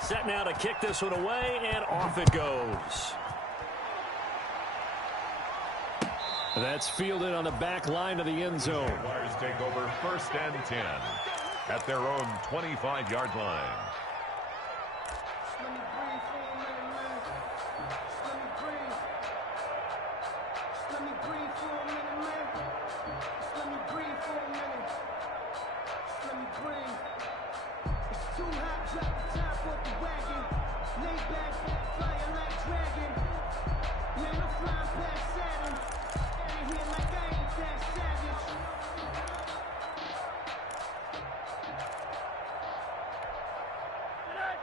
Set now to kick this one away, and off it goes. That's fielded on the back line of the end zone. Jaguars take over 1st and 10 at their own 25-yard line.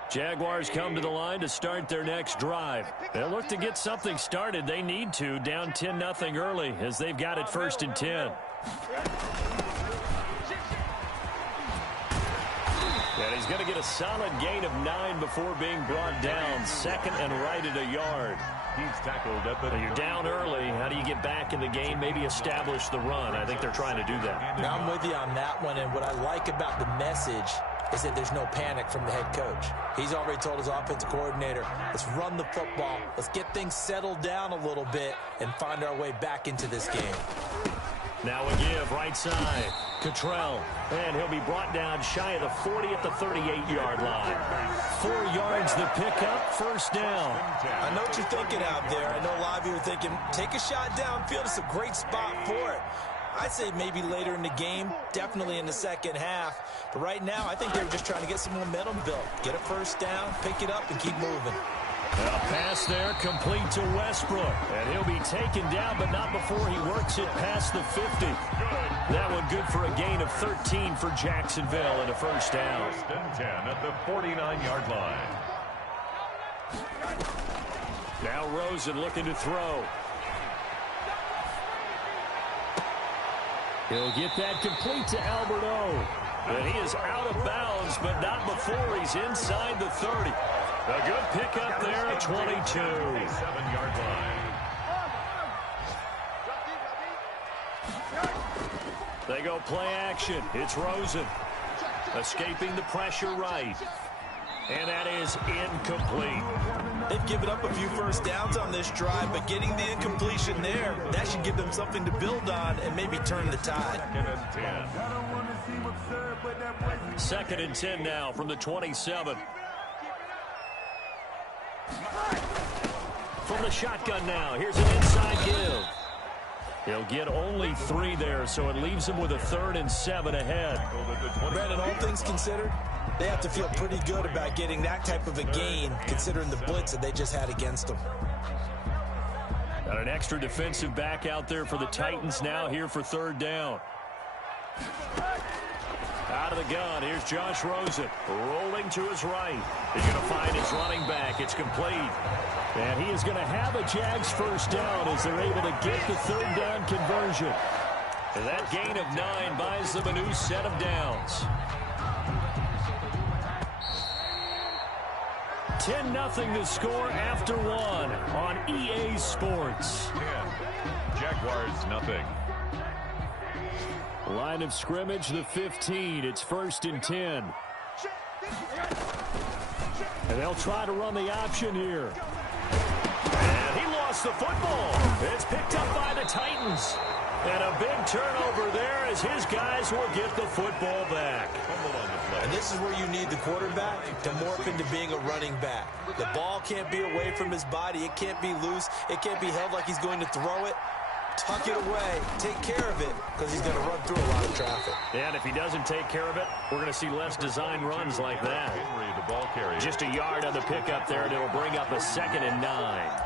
Jaguars come to the line to start their next drive. They'll look to get something started. They need to, down 10-0 early, as they've got it 1st and 10. And he's going to get a solid gain of 9 before being brought down. 2nd and right at a yard. He's tackled at the... You're down early. How do you get back in the game? Maybe establish the run. I think they're trying to do that. Now, I'm with you on that one, and what I like about the message is that there's no panic from the head coach. He's already told his offensive coordinator, let's run the football, let's get things settled down a little bit and find our way back into this game. Now a give, right side. Cottrell, and he'll be brought down shy of the 40 at the 38-yard line. 4 yards the pickup, 1st down. I know what you're thinking out there. I know a lot of you are thinking, take a shot downfield. It's a great spot for it. I'd say maybe later in the game, definitely in the second half. But right now, I think they were just trying to get some momentum built. Get a 1st down, pick it up, and keep moving. A pass there complete to Westbrook. And he'll be taken down, but not before he works it past the 50. That one good for a gain of 13 for Jacksonville and a 1st down. 1st and 10 at the 49-yard line. Now Rosen looking to throw. He'll get that complete to Alberto. And he is out of bounds, but not before he's inside the 30. A good pickup there at 22. 7-yard line. They go play action. It's Rosen. Escaping the pressure right. And that is incomplete. They've given up a few 1st downs on this drive, but getting the incompletion there, that should give them something to build on and maybe turn the tide. 2nd and 10 now from the 27. From the shotgun now, here's an inside give. He'll get only 3 there, so it leaves him with a 3rd and 7 ahead. Brandon, all things considered, they have to feel pretty good about getting that type of a gain, considering the blitz that they just had against them. Got an extra defensive back out there for the Titans now here for 3rd down. Out of the gun, here's Josh Rosen, rolling to his right. He's going to find his running back. It's complete. And he is going to have a Jags 1st down as they're able to get the 3rd down conversion. And that gain of 9 buys them a new set of downs. 10-0 the score after 1 on EA Sports. 10. Jaguars nothing. Line of scrimmage, the 15. It's 1st and 10. And they'll try to run the option here. And he lost the football. It's picked up by the Titans. And a big turnover there as his guys will get the football back. And this is where you need the quarterback to morph into being a running back. The ball can't be away from his body. It can't be loose. It can't be held like he's going to throw it. Tuck it away. Take care of it because he's going to run through a lot of traffic. And if he doesn't take care of it, we're going to see less design runs like that. The ball carrier. Just a yard on the pickup there, and it'll bring up a 2nd and 9.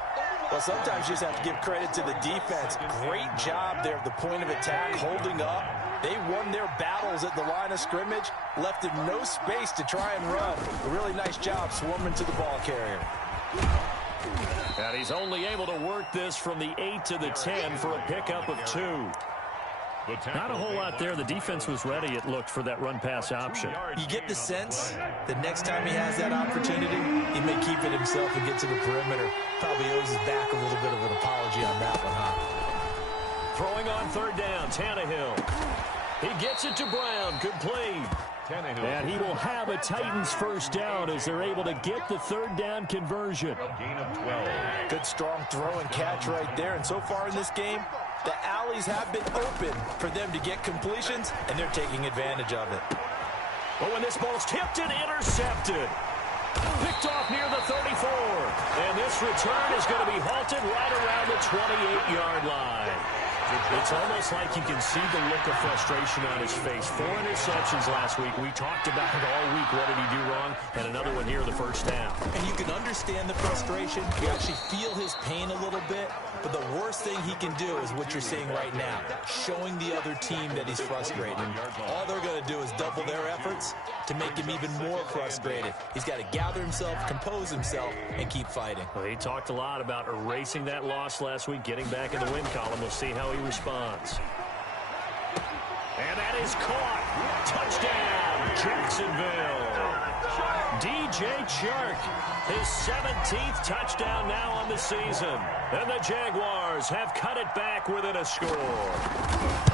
Well, sometimes you just have to give credit to the defense. Great job there at the point of attack, holding up. They won their battles at the line of scrimmage, left him no space to try and run. A really nice job swarming to the ball carrier. And he's only able to work this from the 8 to the 10 for a pickup of 2. Not a whole lot there. The defense was ready, it looked, for that run-pass option. You get the sense that next time he has that opportunity, he may keep it himself and get to the perimeter. Probably owes his back a little bit of an apology on that one, huh? Throwing on 3rd down, Tannehill. He gets it to Brown. Complete. And he will have a Titans first down as they're able to get the third down conversion. Gain of 12. Good strong throw and catch right there. And so far in this game, the alleys have been open for them to get completions, and they're taking advantage of it. Oh, and this ball's tipped and intercepted. Picked off near the 34. And this return is going to be halted right around the 28-yard line. It's almost like you can see the look of frustration on his face. 4 interceptions last week. We talked about it all week. What did he do wrong? And another one here in the first half. And you can understand the frustration. You actually feel his pain a little bit. But the worst thing he can do is what you're seeing right now, showing the other team that he's frustrated. All they're going to do is double their efforts to make him even more frustrated. He's got to gather himself, compose himself, and keep fighting. Well, he talked a lot about erasing that loss last week, getting back in the win column. We'll see how he responds. And that is caught. Touchdown, Jacksonville. DJ Chark, his 17th touchdown now on the season. And the Jaguars have cut it back within a score.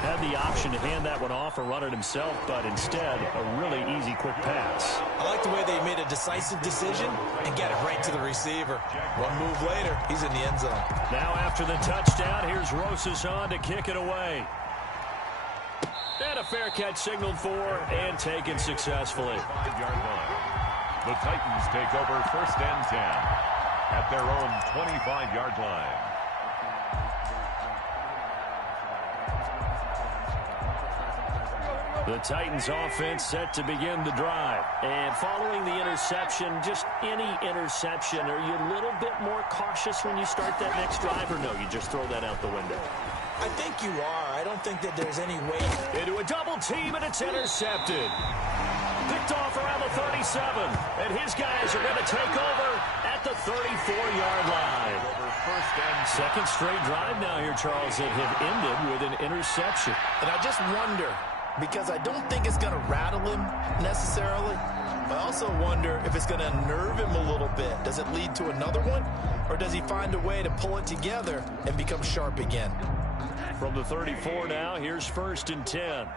Had the option to hand that one off or run it himself, but instead, a really easy, quick pass. I like the way they made a decisive decision and get it right to the receiver. One move later, he's in the end zone. Now after the touchdown, here's Rosas on to kick it away. And a fair catch signaled for and taken successfully. 5-yard line. The Titans take over first and 10 at their own 25-yard line. The Titans offense set to begin the drive. And following the interception, just any interception, are you a little bit more cautious when you start that next drive, or no, you just throw that out the window? I think you are. I don't think that there's any way. Into a double team, and it's intercepted. Picked off around the 37, and his guys are going to take over at the 34-yard line. Second straight drive now here, Charles, that have ended with an interception. And I just wonder, because I don't think it's going to rattle him necessarily, I also wonder if it's going to unnerve him a little bit. Does it lead to another one, or does he find a way to pull it together and become sharp again? From the 34 now, here's first and 10.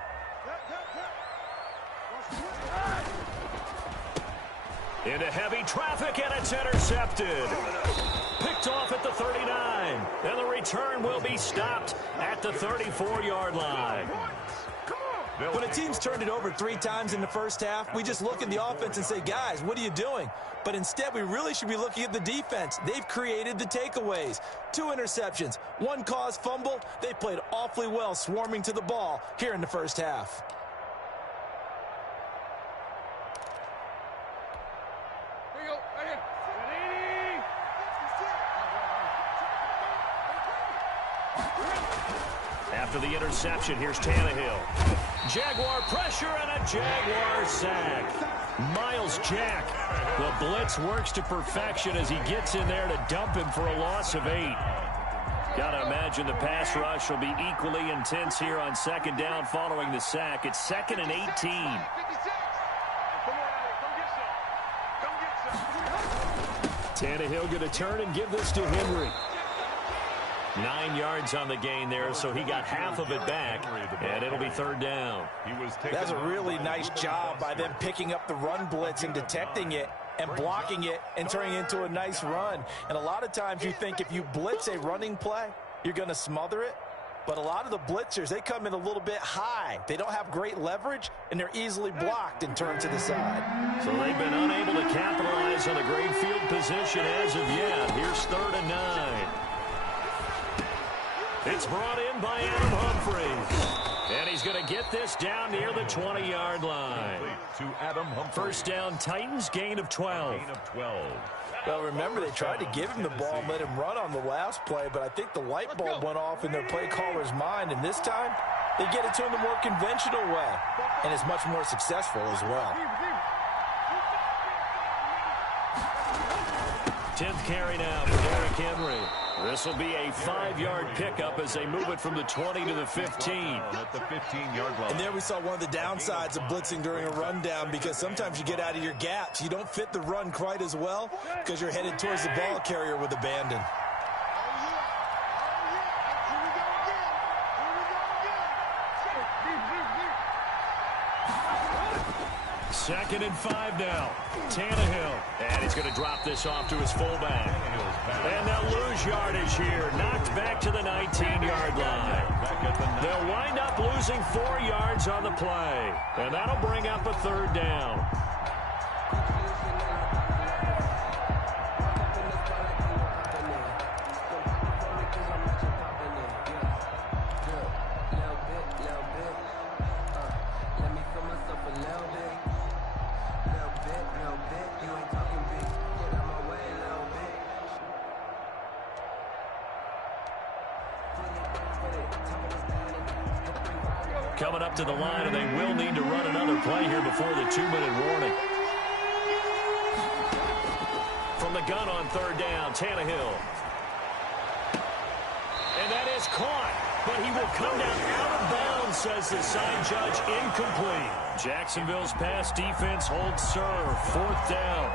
Into heavy traffic, and it's intercepted. Picked off at the 39. And the return will be stopped at the 34-yard line. When a team's turned it over 3 times in the first half, we just look at the offense and say, guys, what are you doing? But instead, we really should be looking at the defense. They've created the takeaways. 2 interceptions, 1 caused fumble. They played awfully well swarming to the ball here in the first half. After the interception, here's Tannehill. Jaguar pressure and a Jaguar sack. Miles Jack. The blitz works to perfection as he gets in there to dump him for a loss of 8. Gotta imagine the pass rush will be equally intense here on second down following the sack. It's 2nd and 18. Tannehill going to turn and give this to Henry. 9 yards on the gain there, so he got half of it back, and it'll be third down. That's a really nice job by them picking up the run blitz and detecting it and blocking it and turning it into a nice run. And a lot of times you think if you blitz a running play, you're going to smother it. But a lot of the blitzers, they come in a little bit high. They don't have great leverage, and they're easily blocked and turned to the side. So they've been unable to capitalize on a great field position as of yet. Here's 3rd and 9. It's brought in by Adam Humphries. And he's going to get this down near the 20-yard line. To Adam Humphries. First down, Titans, gain of 12. Gain of 12. Well, remember, they tried to give him the ball and let him run on the last play, but I think the light bulb went off in their play caller's mind, and this time they get it to him the more conventional way, and it's much more successful as well. 10th carry now for Derrick Henry. This will be a 5-yard pickup as they move it from the 20 to the 15. At the 15-yard line. And there we saw one of the downsides of blitzing during a rundown, because sometimes you get out of your gaps. You don't fit the run quite as well because you're headed towards the ball carrier with abandon. 2nd and 5 now. Tannehill. And he's going to drop this off to his fullback. And they'll lose yardage here. Knocked back to the 19-yard line. They'll wind up losing 4 yards on the play. And that'll bring up a 3rd down. Coming up to the line, and they will need to run another play here before the 2-minute warning. From the gun on 3rd down, Tannehill. And that is caught, but he will come down out of bounds, says the side judge, incomplete. Jacksonville's pass defense holds serve, 4th down.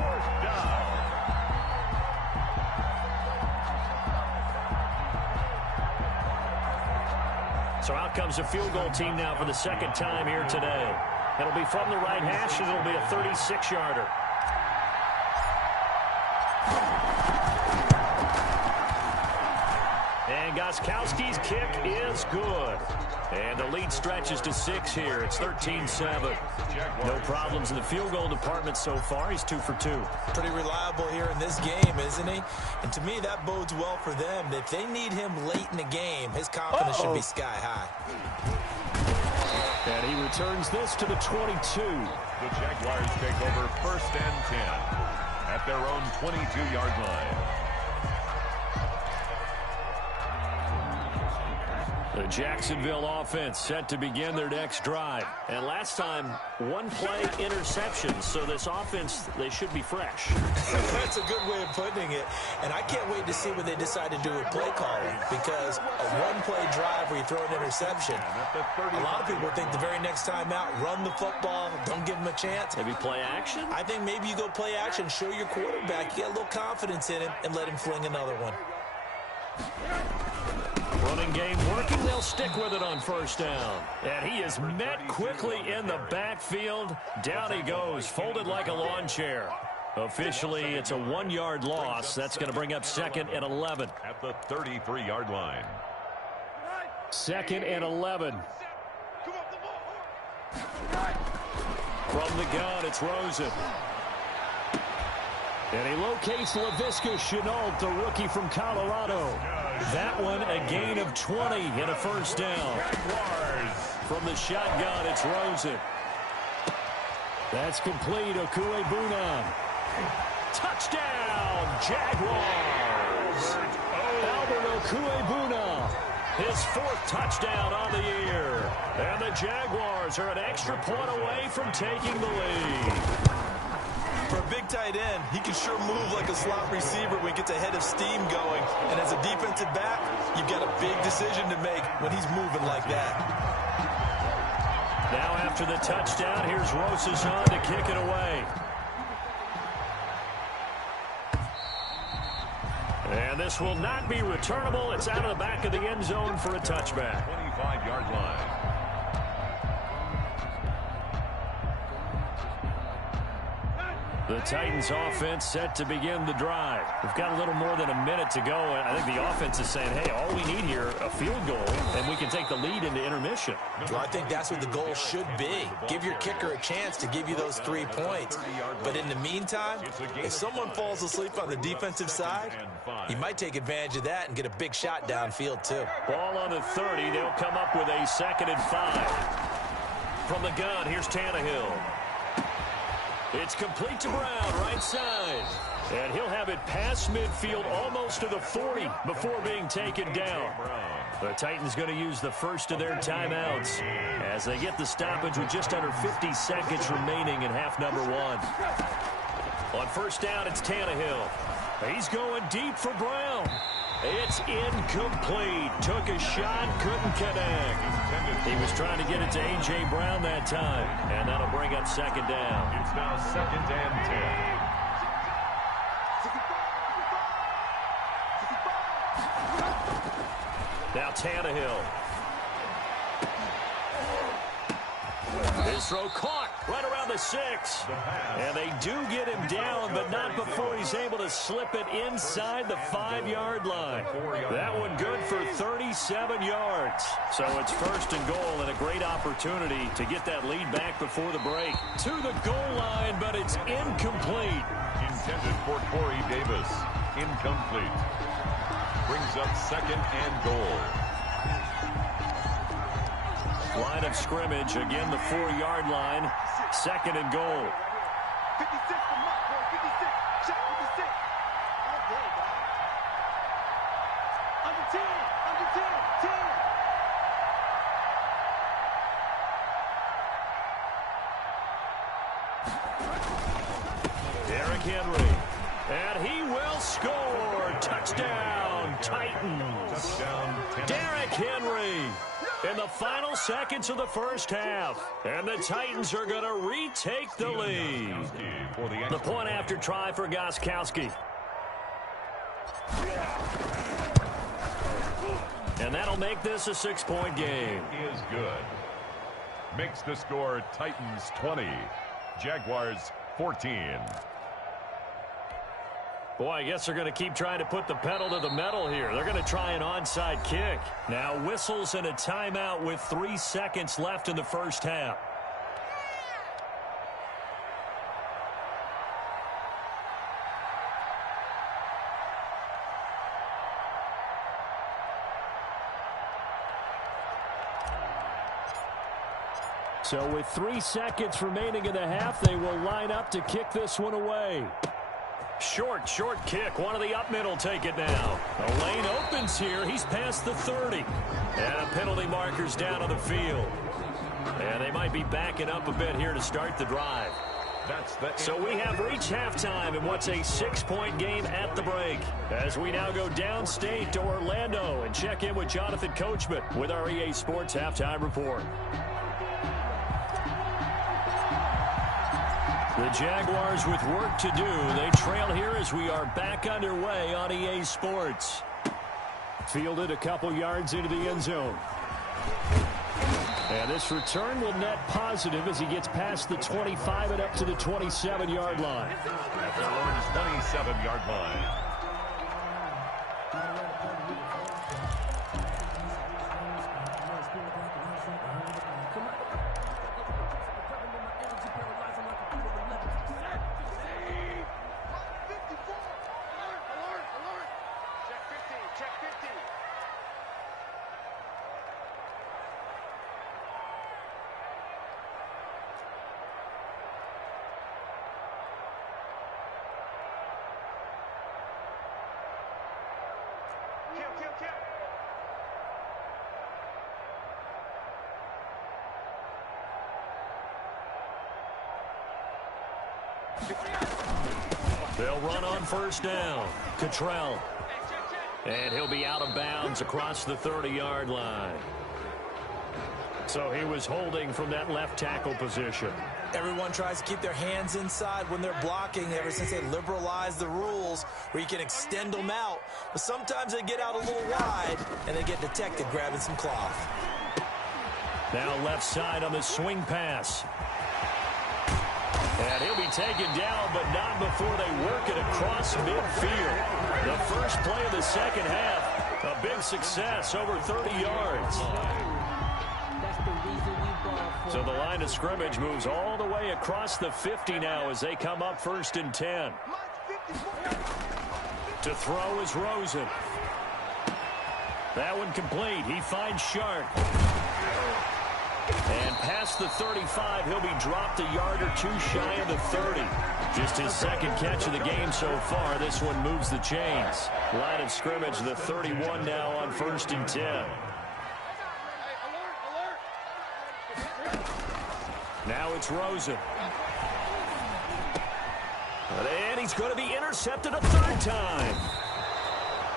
So out comes a field goal team now for the 2nd time here today. It'll be from the right hash, and it'll be a 36-yarder. And Gostkowski's kick is good. And the lead stretches to 6 here. It's 13-7. No problems in the field goal department so far. He's 2 for 2. Pretty reliable here in this game, isn't he? And to me, that bodes well for them. If they need him late in the game, his confidence should be sky high. And he returns this to the 22. The Jaguars take over 1st and 10 at their own 22-yard line. The Jacksonville offense set to begin their next drive. And last time, 1-play interception. So this offense, they should be fresh. That's a good way of putting it. And I can't wait to see what they decide to do with play calling. Because a 1-play drive where you throw an interception, a lot of people think the very next time out, run the football, don't give them a chance. Maybe play action? I think maybe you go play action, show your quarterback, you get a little confidence in him, and let him fling another one. Running game working. They'll stick with it on 1st down. And he is met quickly in the backfield. Down he goes, folded like a lawn chair. Officially, it's a 1-yard loss. That's going to bring up 2nd and 11. At the 33-yard line. 2nd and 11. From the gun, it's Rosen. And he locates Laviska Shenault, the rookie from Colorado. That one, a gain of 20 and a 1st down. From the shotgun, it's Rosen. That's complete. Okuebuna. Touchdown, Jaguars. Albert Okuebuna, his 4th touchdown on the year. And the Jaguars are an extra point away from taking the lead. For a big tight end, he can sure move like a slot receiver when he gets a head of steam going. And as a defensive back, you've got a big decision to make when he's moving like that. Now after the touchdown, here's Rosas on to kick it away. And this will not be returnable. It's out of the back of the end zone for a touchback. 25-yard line. The Titans offense set to begin the drive. We've got a little more than a minute to go. I think the offense is saying, hey, all we need here, a field goal, and we can take the lead into intermission. Well, I think that's what the goal should be. Give your kicker a chance to give you those 3 points. But in the meantime, if someone falls asleep on the defensive side, you might take advantage of that and get a big shot downfield too. Ball on the 30. They'll come up with a 2nd and 5. From the gun, here's Tannehill. It's complete to Brown, right side. And he'll have it past midfield almost to the 40 before being taken down. The Titans going to use the first of their timeouts as they get the stoppage with just under 50 seconds remaining in half number 1. On 1st down, it's Tannehill. He's going deep for Brown. It's incomplete. Took a shot, couldn't connect. He was trying to get it to A.J. Brown that time, and that'll bring up 2nd down. It's now 2nd and 10. Now Tannehill. His throw caught. right around the 6. And they do get him down, but not before he's able to slip it inside the 5-yard line. That one good for 37 yards. So it's 1st and goal and a great opportunity to get that lead back before the break. To the goal line, but it's incomplete. Intended for Corey Davis. Incomplete. Brings up 2nd and goal. Line of scrimmage, again the 4-yard line. 2nd and goal. 56 for Mark, boy. 56. Check 56. All day, dog. Under 10. Under 10. 10. Derrick Henry. And he will score. Touchdown, Titans. Touchdown, Derrick Henry in the final seconds of the first half. And the Titans are going to retake the lead. The point after try for Gostkowski. And that'll make this a 6-point game. Is good. Makes the score Titans 20, Jaguars 14. Boy, I guess they're going to keep trying to put the pedal to the metal here. They're going to try an onside kick. Now whistles and a timeout with 3 seconds left in the first half. So with 3 seconds remaining in the half, they will line up to kick this one away. Short kick. One of the up mid will take it now. The lane opens here. He's past the 30. And a penalty marker's down on the field. And they might be backing up a bit here to start the drive. So we have reached halftime in what's a 6-point game at the break. As we now go downstate to Orlando and check in with Jonathan Coachman with our EA Sports Halftime Report. The Jaguars with work to do. They trail here as we are back underway on EA Sports. Fielded a couple yards into the end zone. And this return will net positive as he gets past the 25 and up to the 27-yard line. At their own 27-yard line. They'll run on first down. Cottrell. And he'll be out of bounds across the 30-yard line. So he was holding from that left tackle position. Everyone tries to keep their hands inside when they're blocking ever since they liberalized the rules where you can extend them out. But sometimes they get out a little wide and they get detected grabbing some cloth. Now left side on the swing pass. And he'll be taken down, but not before they work it across midfield. The first play of the second half, a big success, over 30 yards. So the line of scrimmage moves all the way across the 50 now as they come up 1st and 10. To throw is Rosen. That one complete. He finds Sharp. And past the 35, he'll be dropped a yard or two shy of the 30. Just his second catch of the game so far. This one moves the chains. Line of scrimmage, the 31 now on 1st and 10. Now it's Rosen. And he's going to be intercepted a third time.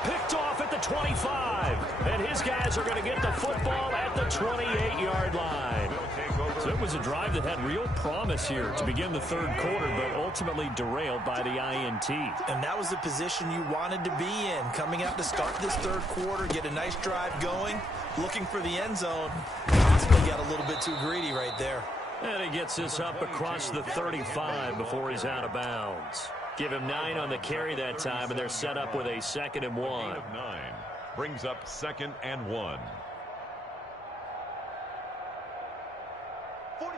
Picked off at the 25. And his guys are going to get the football at the 28-yard line. So it was a drive that had real promise here to begin the third quarter, but ultimately derailed by the INT. And that was the position you wanted to be in. Coming out to start this third quarter, get a nice drive going, looking for the end zone. Possibly got a little bit too greedy right there. And he gets this up across the 35 before he's out of bounds. Give him 9 on the carry that time, and they're set up with a 2nd and 1. Gain of 9 brings up 2nd and 1. 40. 44.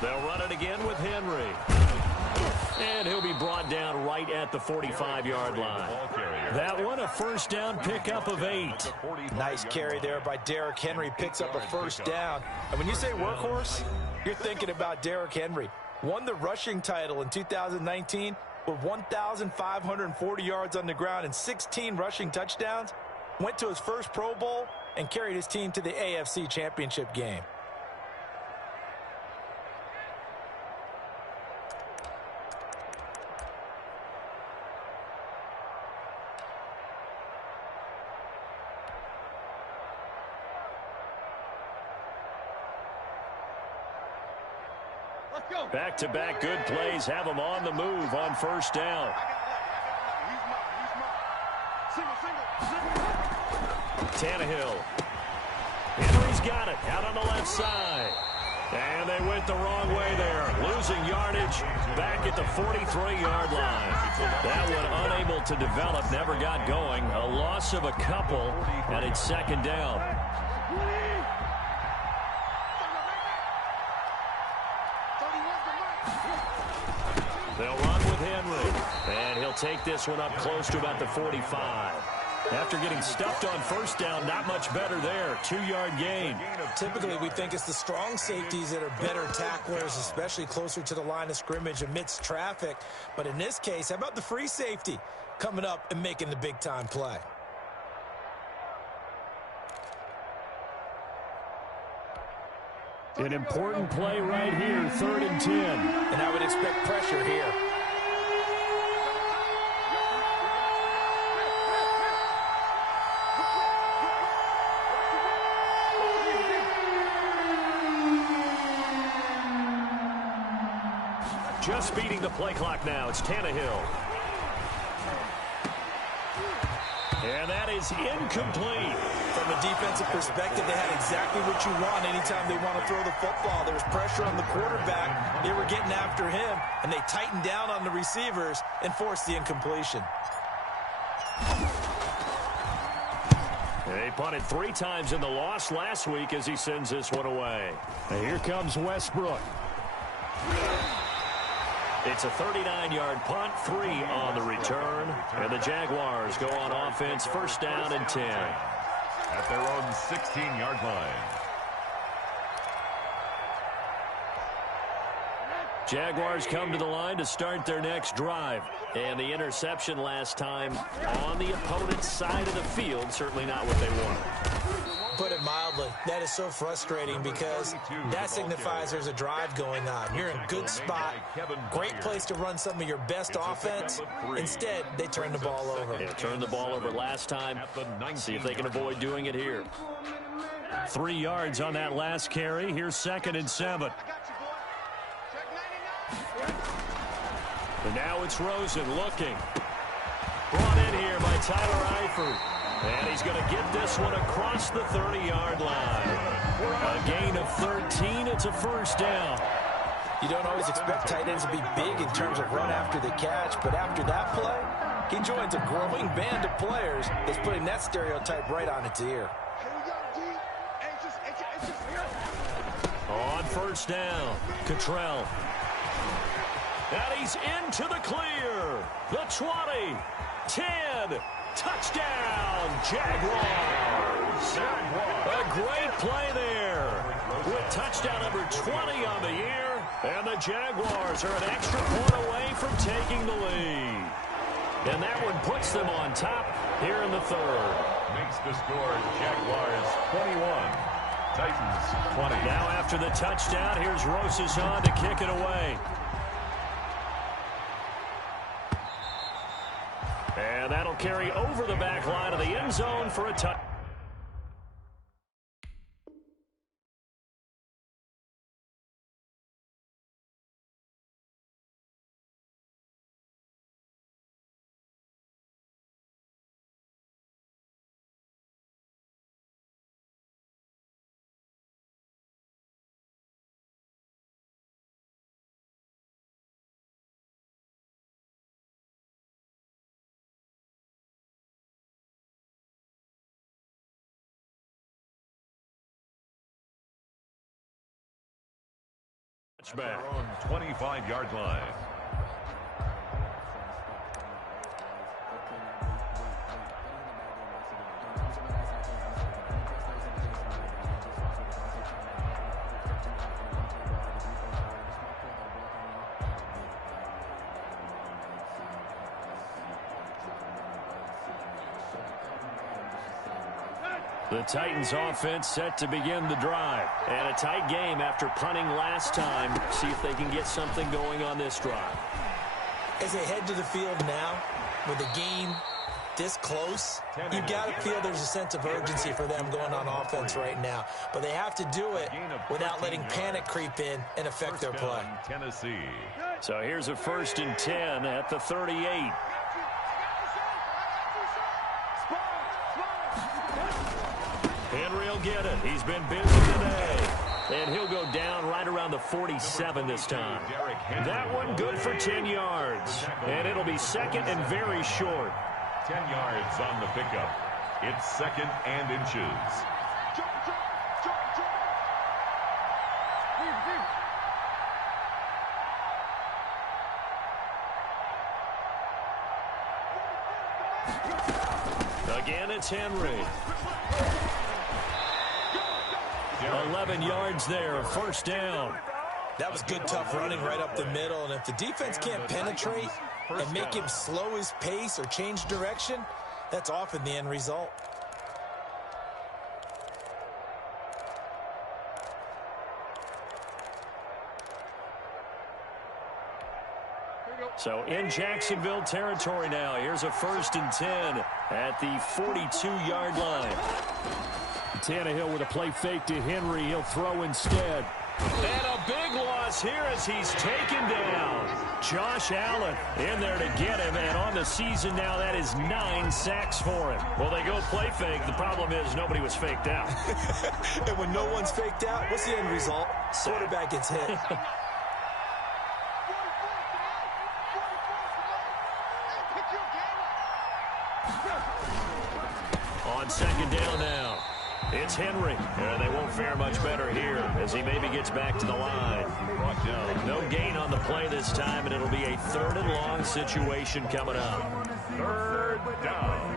They'll run it again with Henry. And he'll be brought down right at the 45-yard line. That one a first down pickup of 8. Nice carry there by Derrick Henry. Picks up a first down. And when you say workhorse, you're thinking about Derrick Henry. Won the rushing title in 2019 with 1,540 yards on the ground and 16 rushing touchdowns. Went to his first Pro Bowl and carried his team to the AFC Championship game. Back-to-back good plays have him on the move on first down. Tannehill. Henry's got it out on the left side. And they went the wrong way there. Losing yardage back at the 43-yard line. That one unable to develop, never got going. A loss of a couple, and it's 2nd down. They'll run with Henry, and he'll take this one up close to about the 45. After getting stuffed on first down, not much better there. 2-yard gain. Typically, we think it's the strong safeties that are better tacklers, especially closer to the line of scrimmage amidst traffic. But in this case, how about the free safety coming up and making the big-time play? An important play right here, 3rd and 10. And I would expect pressure here. Just beating the play clock now. It's Tannehill. And that is incomplete. From a defensive perspective, they had exactly what you want anytime they want to throw the football. There was pressure on the quarterback. They were getting after him, and they tightened down on the receivers and forced the incompletion. They punted 3 times in the loss last week as he sends this one away. And here comes Westbrook. It's a 39-yard punt, 3 on the return. And the Jaguars go on offense, first down and 10. At their own 16-yard line. Jaguars come to the line to start their next drive. And the interception last time on the opponent's side of the field, certainly not what they wanted. Put it mildly, that is so frustrating because that signifies there's a drive going on. You're in a good spot, great place to run some of your best offense. Instead, they turn the ball over. They turned the ball over last time. See if they can avoid doing it here. 3 yards on that last carry. Here's 2nd and 7. And now it's Rosen looking. Brought in here by Tyler Eifert. And he's going to get this one across the 30-yard line. A gain of 13. It's a first down. You don't always expect tight ends to be big in terms of run after the catch, but after that play, he joins a growing band of players that's putting that stereotype right on its ear. On first down, Cottrell. And he's into the clear. The 20, 10, touchdown, Jaguars. A great play there with touchdown number 20 on the year. And the Jaguars are an extra point away from taking the lead. And that one puts them on top here in the 3rd. Makes the score Jaguars 21, Titans 20. Now after the touchdown, here's Rosas on to kick it away. And that'll carry over the back line of the end zone for a touchdown. At their own 25-yard line. The Titans offense set to begin the drive. And a tight game after punting last time. See if they can get something going on this drive. As they head to the field now, with the game this close, you've got to feel there's a sense of urgency for them going on offense right now. But they have to do it without letting panic creep in and affect their play. Tennessee. So here's a 1st and 10 at the 38. Henry will get it. He's been busy today. And he'll go down right around the 47 this time. That one good for 10 yards. And it'll be 2nd and very short. 10 yards on the pickup. It's 2nd and inches. Again, it's Henry. 11 yards there, 1st down. That was good, tough running right up the middle. And if the defense can't penetrate and make him slow his pace or change direction, that's often the end result. So in Jacksonville territory now. Here's a 1st and 10 at the 42-yard line. Tannehill with a play fake to Henry. He'll throw instead. And a big loss here as he's taken down. Josh Allen in there to get him. And on the season now, that is 9 sacks for him. Well, they go play fake. The problem is nobody was faked out. And when no one's faked out, what's the end result? Quarterback gets hit. On 2nd down now. It's Henry. They won't fare much better here as he maybe gets back to the line. No gain on the play this time, and it'll be a 3rd and long situation coming up. 3rd down.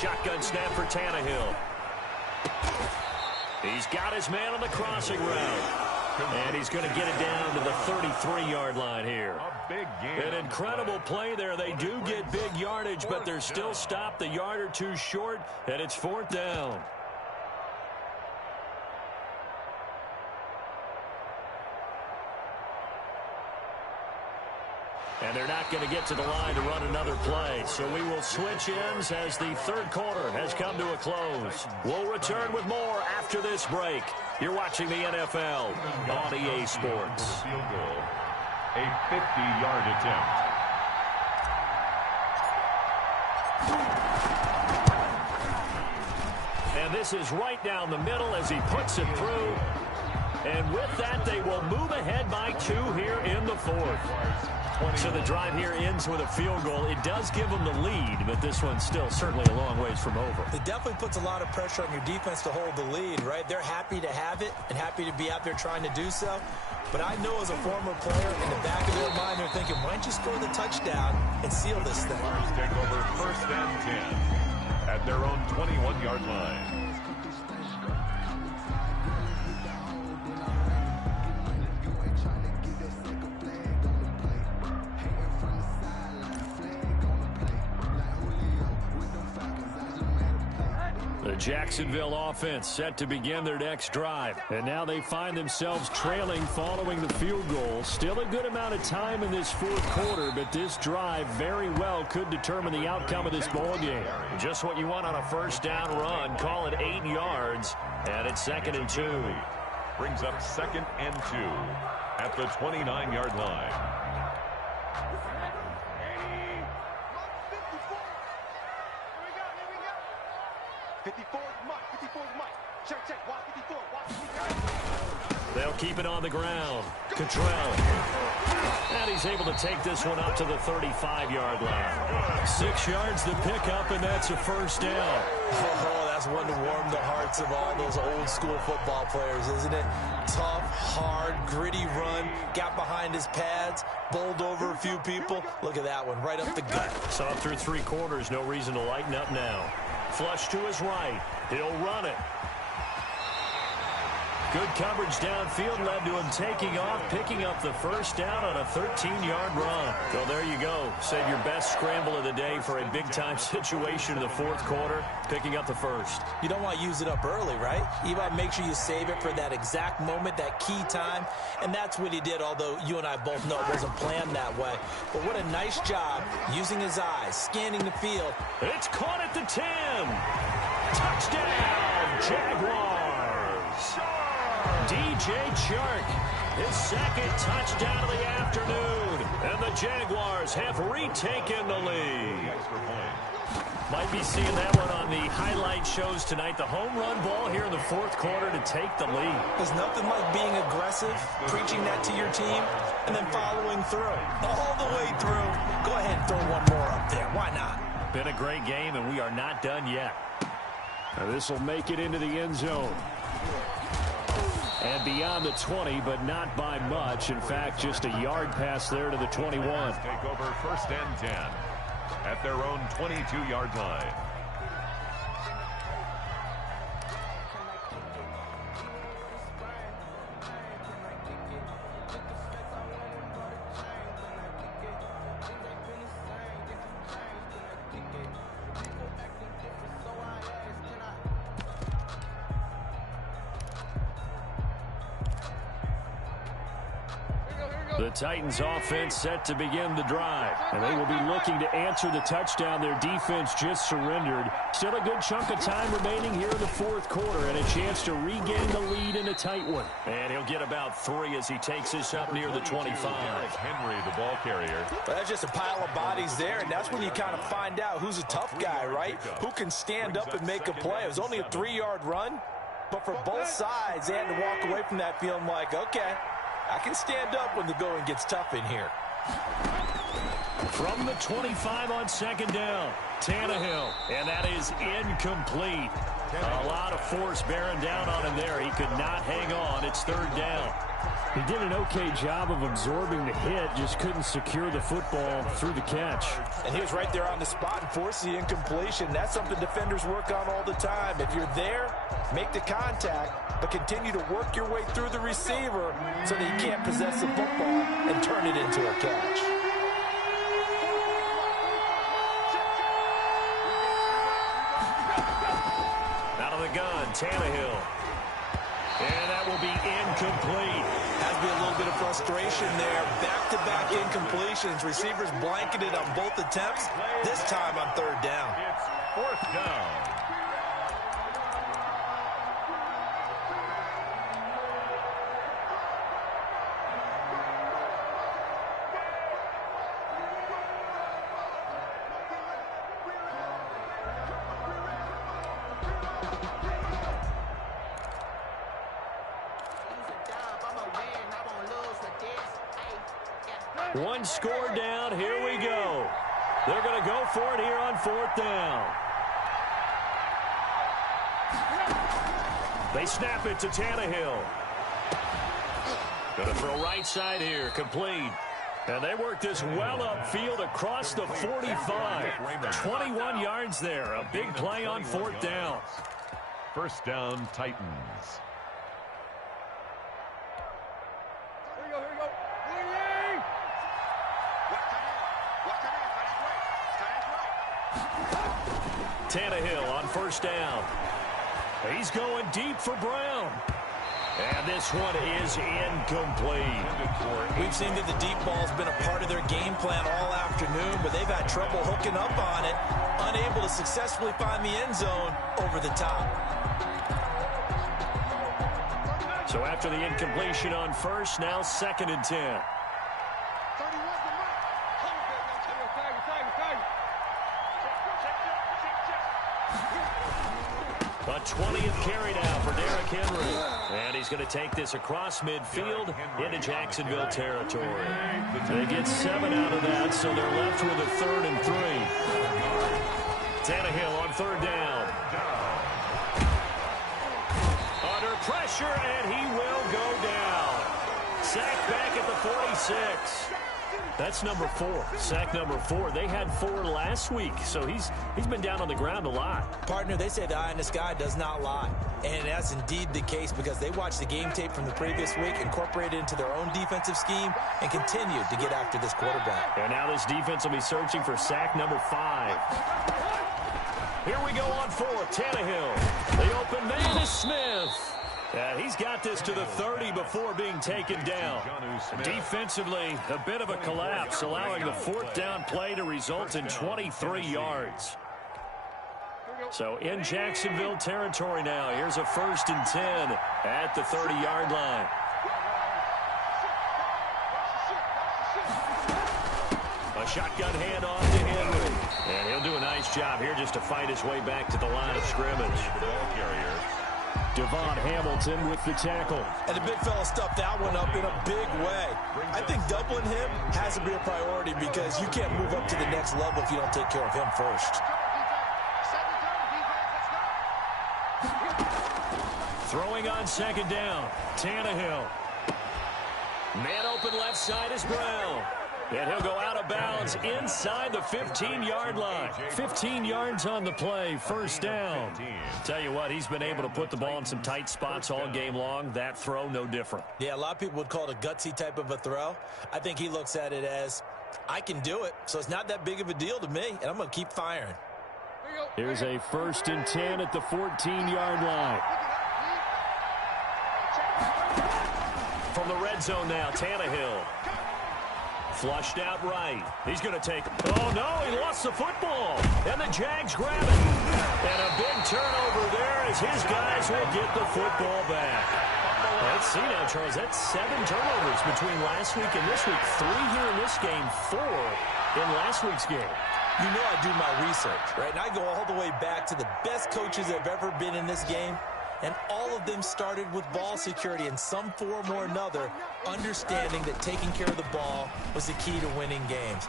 Shotgun snap for Tannehill. He's got his man on the crossing route. And he's going to get it down to the 33-yard line here. An incredible play there. They do get big yardage, but they're still stopped a yard or two short, and it's 4th down. And they're not going to get to the line to run another play. So we will switch ends as the 3rd quarter has come to a close. We'll return with more after this break. You're watching the NFL on EA Sports. Field goal. A 50-yard attempt. And this is right down the middle as he puts it through. And with that, they will move ahead by 2 here in the 4th. So the drive here ends with a field goal. It does give them the lead, but this one's still certainly a long ways from over. It definitely puts a lot of pressure on your defense to hold the lead, right? They're happy to have it and happy to be out there trying to do so. But I know as a former player, in the back of their mind, they're thinking, why don't you score the touchdown and seal this thing? Take over 1st and 10 at their own 21-yard line. The Jacksonville offense set to begin their next drive. And now they find themselves trailing following the field goal. Still a good amount of time in this 4th quarter, but this drive very well could determine the outcome of this ball game. Just what you want on a 1st down run. Call it 8 yards, and it's 2nd and 2. Brings up 2nd and 2 at the 29-yard line. Check. Watch 54. Watch 54. They'll keep it on the ground. Cottrell. And he's able to take this one up to the 35-yard line. 6 yards to pick up, and that's a first down. Oh, that's one to warm the hearts of all those old-school football players, isn't it? Tough, hard, gritty run. Got behind his pads, bowled over a few people. Look at that one, right up the gut. Saw through 3 quarters, no reason to lighten up now. Flush to his right. He'll run it. Good coverage downfield led to him taking off, picking up the first down on a 13-yard run. So there you go. Save your best scramble of the day for a big-time situation in the 4th quarter, picking up the first. You don't want to use it up early, right? You want to make sure you save it for that exact moment, that key time. And that's what he did, although you and I both know it wasn't planned that way. But what a nice job using his eyes, scanning the field. It's caught at the 10. Touchdown, Jaguars. DJ Chark, his 2nd touchdown of the afternoon. And the Jaguars have retaken the lead. Might be seeing that one on the highlight shows tonight. The home run ball here in the 4th quarter to take the lead. There's nothing like being aggressive, preaching that to your team, and then following through. All the way through. Go ahead and throw one more up there. Why not? Been a great game, and we are not done yet. Now this will make it into the end zone. And beyond the 20, but not by much. In fact, just a yard pass there to the 21. Take over 1st and 10 at their own 22-yard line. The Titans offense set to begin the drive. And they will be looking to answer the touchdown their defense just surrendered. Still a good chunk of time remaining here in the 4th quarter and a chance to regain the lead in a tight one. And he'll get about 3 as he takes this up near the 25. Henry, the ball carrier. But that's just a pile of bodies there, and that's when you kind of find out who's a tough guy, right? Who can stand up and make a play. It was only a 3-yard run, but for both sides, they had to walk away from that feeling like, okay, I can stand up when the going gets tough in here. From the 25 on 2nd down, Tannehill, and that is incomplete. A lot of force bearing down on him there. He could not hang on. It's 3rd down. He did an okay job of absorbing the hit, just couldn't secure the football through the catch. And he was right there on the spot and forced the incompletion. That's something defenders work on all the time. If you're there, make the contact, but continue to work your way through the receiver so that he can't possess the football and turn it into a catch. Out of the gun, Tannehill. And that will be incomplete. Has to be a little bit of frustration there. Back-to-back incompletions. Receivers blanketed on both attempts. This time on 3rd down. It's 4th down. One score down. Here we go. They're going to go for it here on 4th down. They snap it to Tannehill. Going to throw right side here. Complete. And they work this well upfield across the 45. 21 yards there. A big play on 4th down. 1st down, Titans. Tannehill on 1st down. He's going deep for Brown. And this one is incomplete. We've seen that the deep ball's been a part of their game plan all afternoon, but they've had trouble hooking up on it, unable to successfully find the end zone over the top. So after the incompletion on 1st, now 2nd and 10. A 20th carry now for Derrick Henry. And he's going to take this across midfield into Jacksonville territory. They get 7 out of that, so they're left with a 3rd and 3. Tannehill on 3rd down. Under pressure, and he will go down. Sack back at the 46. That's number 4. Sack number 4. They had 4 last week, so he's been down on the ground a lot. Partner, they say the eye in the sky does not lie. And that's indeed the case because they watched the game tape from the previous week, incorporated it into their own defensive scheme, and continued to get after this quarterback. And now this defense will be searching for sack number 5. Here we go on 4th. Tannehill. The open man is Smith. He's got this to the 30 before being taken down. Defensively, a bit of a collapse, allowing the 4th down play to result in 23 yards. So in Jacksonville territory now, here's a 1st and 10 at the 30-yard line. A shotgun handoff to Henry. And he'll do a nice job here just to fight his way back to the line of scrimmage. Devon Hamilton with the tackle. And the big fella stuffed that one up in a big way. I think doubling him has to be a priority because you can't move up to the next level if you don't take care of him first. Throwing on 2nd down. Tannehill. Man open left side is Brown. And he'll go out of bounds inside the 15-yard line. 15 yards on the play, 1st down. Tell you what, he's been able to put the ball in some tight spots all game long. That throw, no different. Yeah, a lot of people would call it a gutsy type of a throw. I think he looks at it as, I can do it, so it's not that big of a deal to me, and I'm going to keep firing. Here's a 1st and 10 at the 14-yard line. From the red zone now, Tannehill. Flushed out right. He's going to take... Oh, no, he lost the football. And the Jags grab it. And a big turnover there as his guys will get the football back. Let's see now, Charles. That's 7 turnovers between last week and this week. 3 here in this game, 4 in last week's game. You know I do my research, right? And I go all the way back to the best coaches that have ever been in this game. And all of them started with ball security in some form or another, understanding that taking care of the ball was the key to winning games.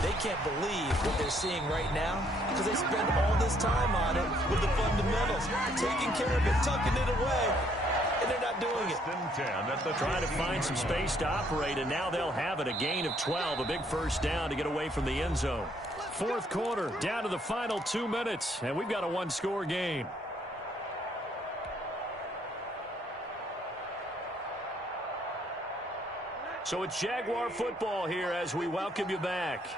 They can't believe what they're seeing right now because they spend all this time on it with the fundamentals, taking care of it, tucking it away, and they're not doing it. Trying to find some space to operate, and now they'll have it. A gain of 12, a big 1st down to get away from the end zone. 4th quarter, down to the final 2 minutes, and we've got a 1-score game. So it's Jaguar football here as we welcome you back.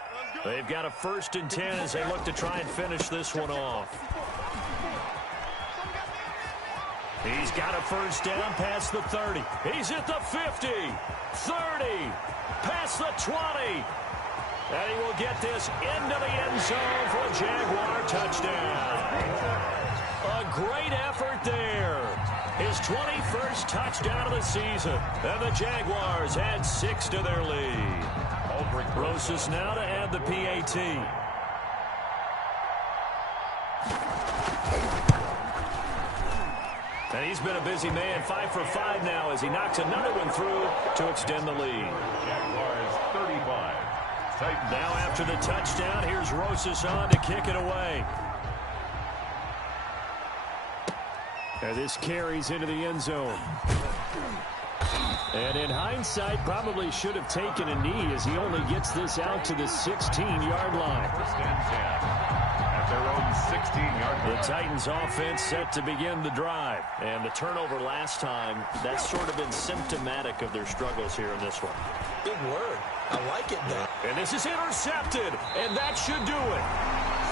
They've got a 1st and 10 as they look to try and finish this one off. He's got a 1st down past the 30. He's at the 50, 30, past the 20. And he will get this into the end zone for a Jaguar touchdown. A great effort there. His 21st touchdown of the season. And the Jaguars add 6 to their lead. Rosas now to add the PAT. And he's been a busy man. 5 for 5 now as he knocks another one through to extend the lead. Jaguars 35. Now after the touchdown, here's Rosas on to kick it away. And this carries into the end zone. And in hindsight, probably should have taken a knee as he only gets this out to the 16-yard line. 1st and 10 at their own 16-yard line. The Titans offense set to begin the drive. And the turnover last time, that's sort of been symptomatic of their struggles here in this one. Big word. I like it now. And this is intercepted, and that should do it.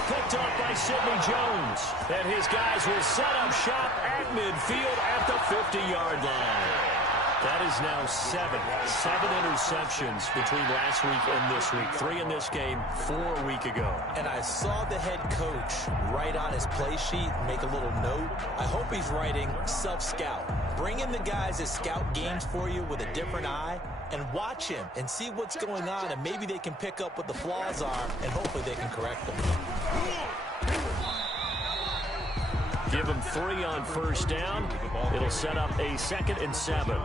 Picked up by Sidney Jones. And his guys will set up shop at midfield at the 50-yard line. That is now 7 interceptions between last week and this week. 3 in this game, 4 a week ago. And I saw the head coach write on his play sheet, make a little note. I hope he's writing self-scout. Bring in the guys that scout games for you with a different eye and watch him and see what's going on, and maybe they can pick up what the flaws are, and hopefully they can correct them. Give him 3 on first down. It'll set up a 2nd and 7.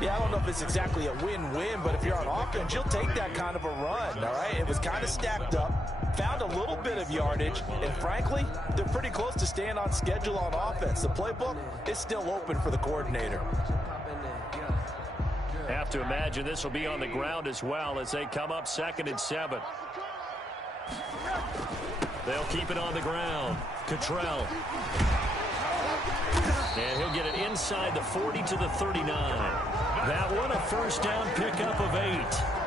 Yeah, I don't know if it's exactly a win-win, but if you're on offense, you'll take that kind of a run, all right? It was kind of stacked up, found a little bit of yardage, and frankly, they're pretty close to staying on schedule on offense. The playbook is still open for the coordinator. Have to imagine this will be on the ground as well as they come up 2nd and 7. They'll keep it on the ground. Cottrell. And he'll get it inside the 40 to the 39. That one a first down pickup of 8.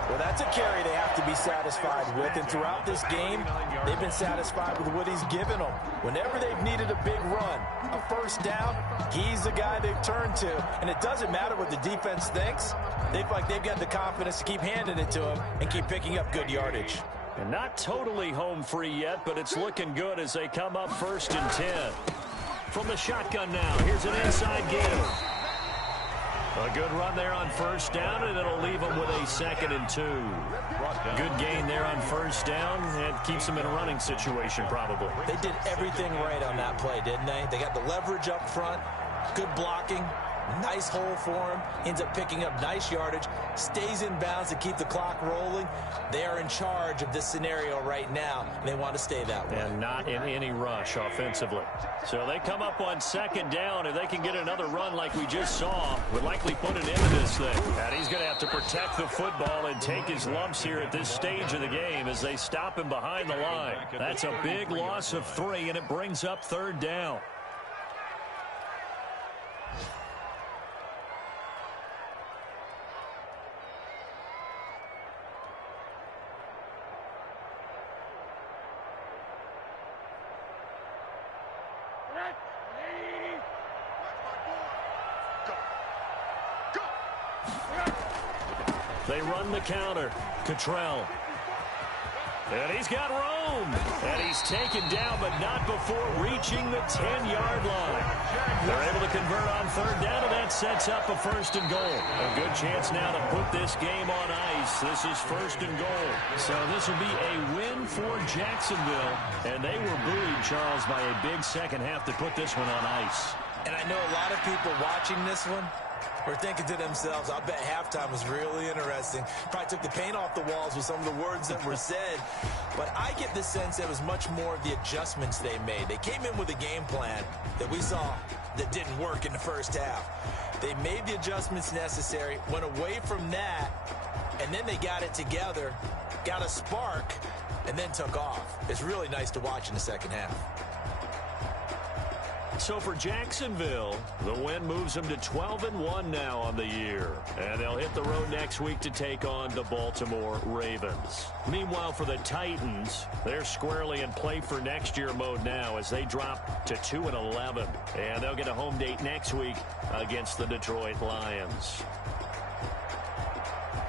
Well, that's a carry they have to be satisfied with, and throughout this game, they've been satisfied with what he's given them. Whenever they've needed a big run, a first down, he's the guy they've turned to. And it doesn't matter what the defense thinks. They feel like they've got the confidence to keep handing it to him and keep picking up good yardage. And not totally home free yet, but it's looking good as they come up 1st and 10. From the shotgun now, here's an inside give. A good run there on first down, and it'll leave them with a 2nd and 2. Good gain there on first down, and keeps them in a running situation probably. They did everything right on that play, didn't they? They got the leverage up front, good blocking, nice hole for him, ends up picking up nice yardage, stays in bounds to keep the clock rolling. They are in charge of this scenario right now, and they want to stay that way. And not in any rush offensively. So they come up on 2nd down, and they can get another run like we just saw. Would likely put an end to this thing. And he's going to have to protect the football and take his lumps here at this stage of the game as they stop him behind the line. That's a big loss of 3, and it brings up 3rd down. They run the counter. Cottrell. And he's got room. And he's taken down, but not before reaching the 10-yard line. They're able to convert on 3rd down, and that sets up a 1st and goal. A good chance now to put this game on ice. This is 1st and goal. So this will be a win for Jacksonville. And they were buoyed, Charles, by a big second half to put this one on ice. And I know a lot of people watching this one were thinking to themselves, I bet halftime was really interesting. Probably took the paint off the walls with some of the words that were said. But I get the sense it was much more of the adjustments they made. They came in with a game plan that we saw that didn't work in the first half. They made the adjustments necessary, went away from that, and then they got it together, got a spark, and then took off. It's really nice to watch in the second half. So for Jacksonville, the win moves them to 12-1 now on the year. And they'll hit the road next week to take on the Baltimore Ravens. Meanwhile, for the Titans, they're squarely in play for next year mode now as they drop to 2-11. And they'll get a home date next week against the Detroit Lions.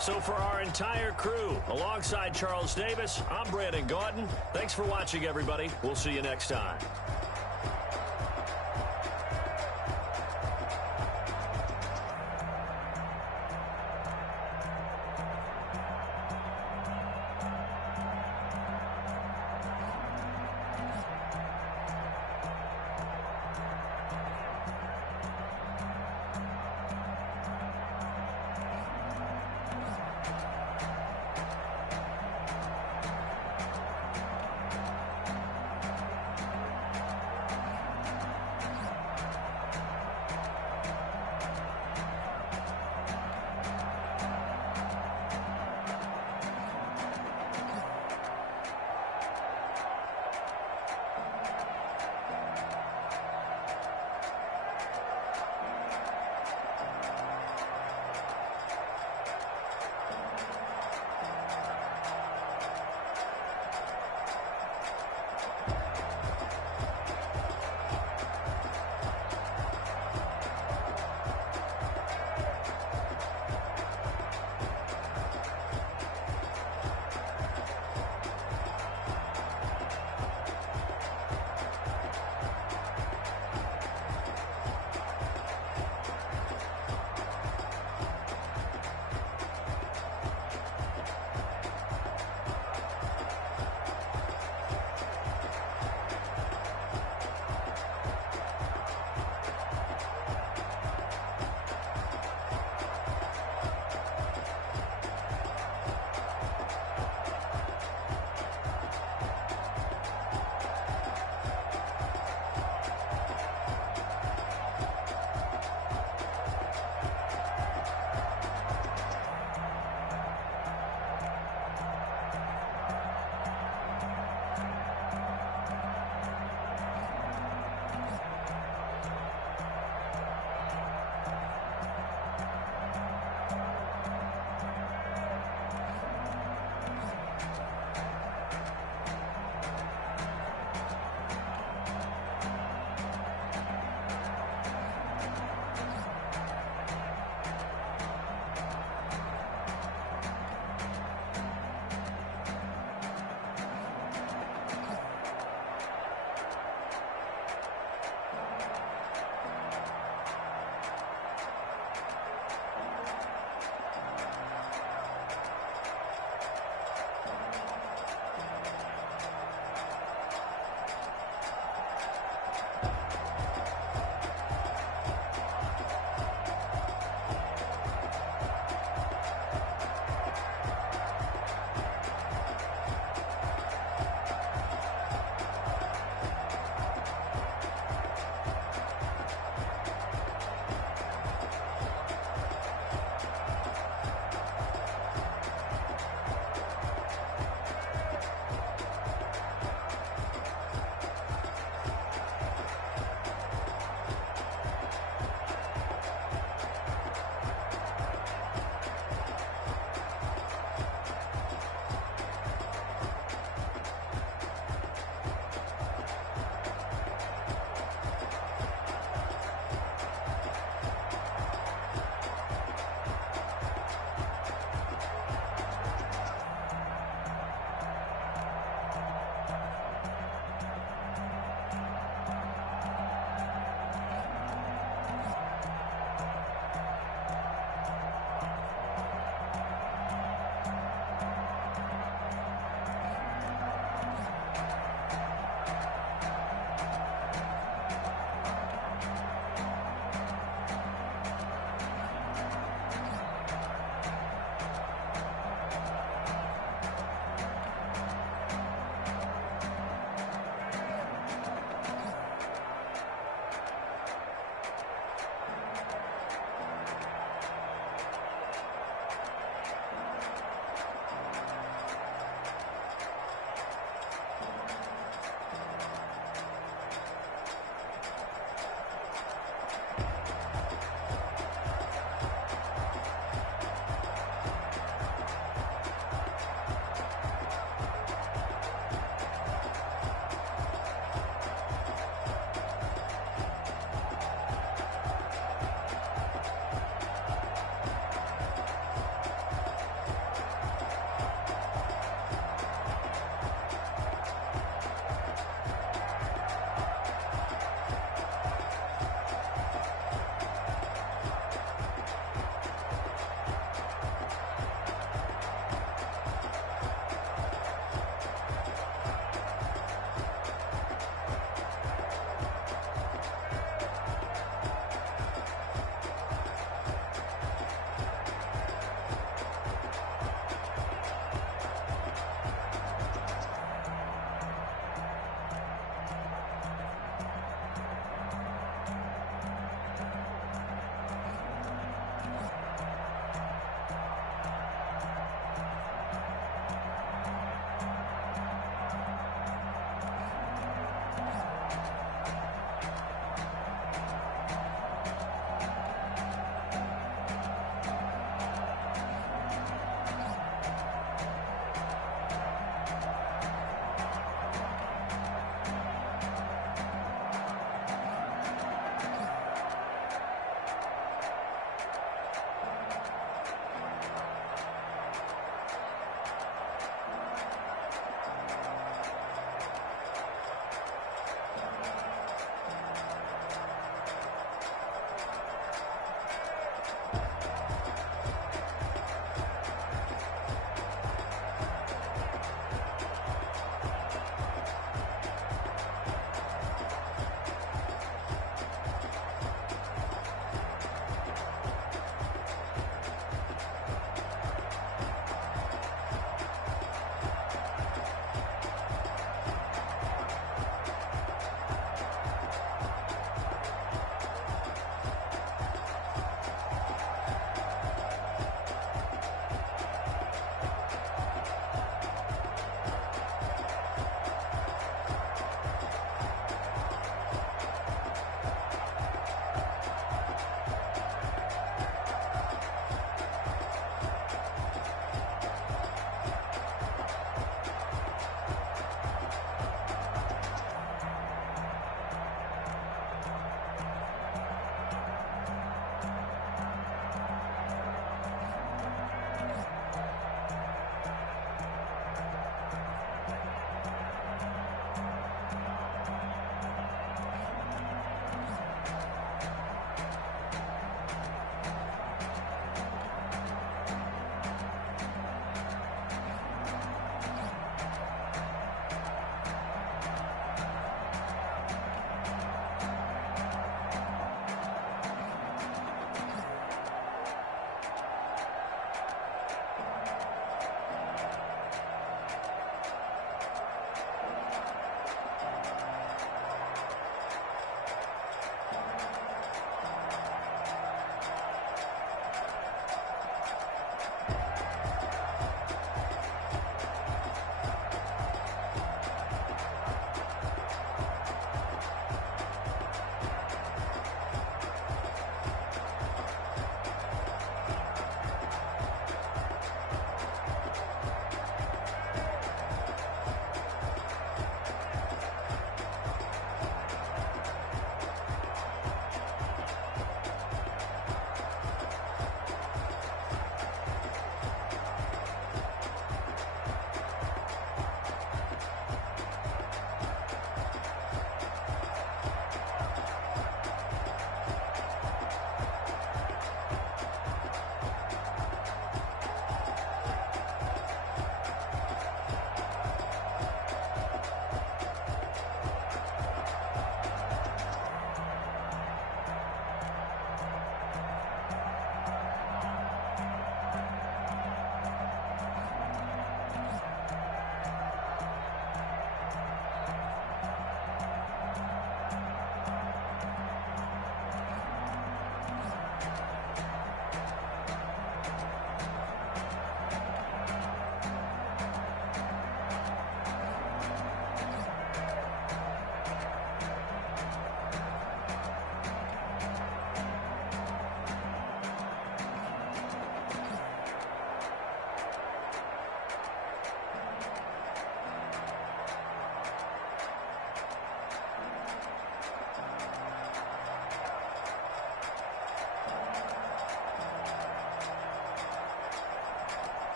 So for our entire crew, alongside Charles Davis, I'm Brandon Gautin. Thanks for watching, everybody. We'll see you next time.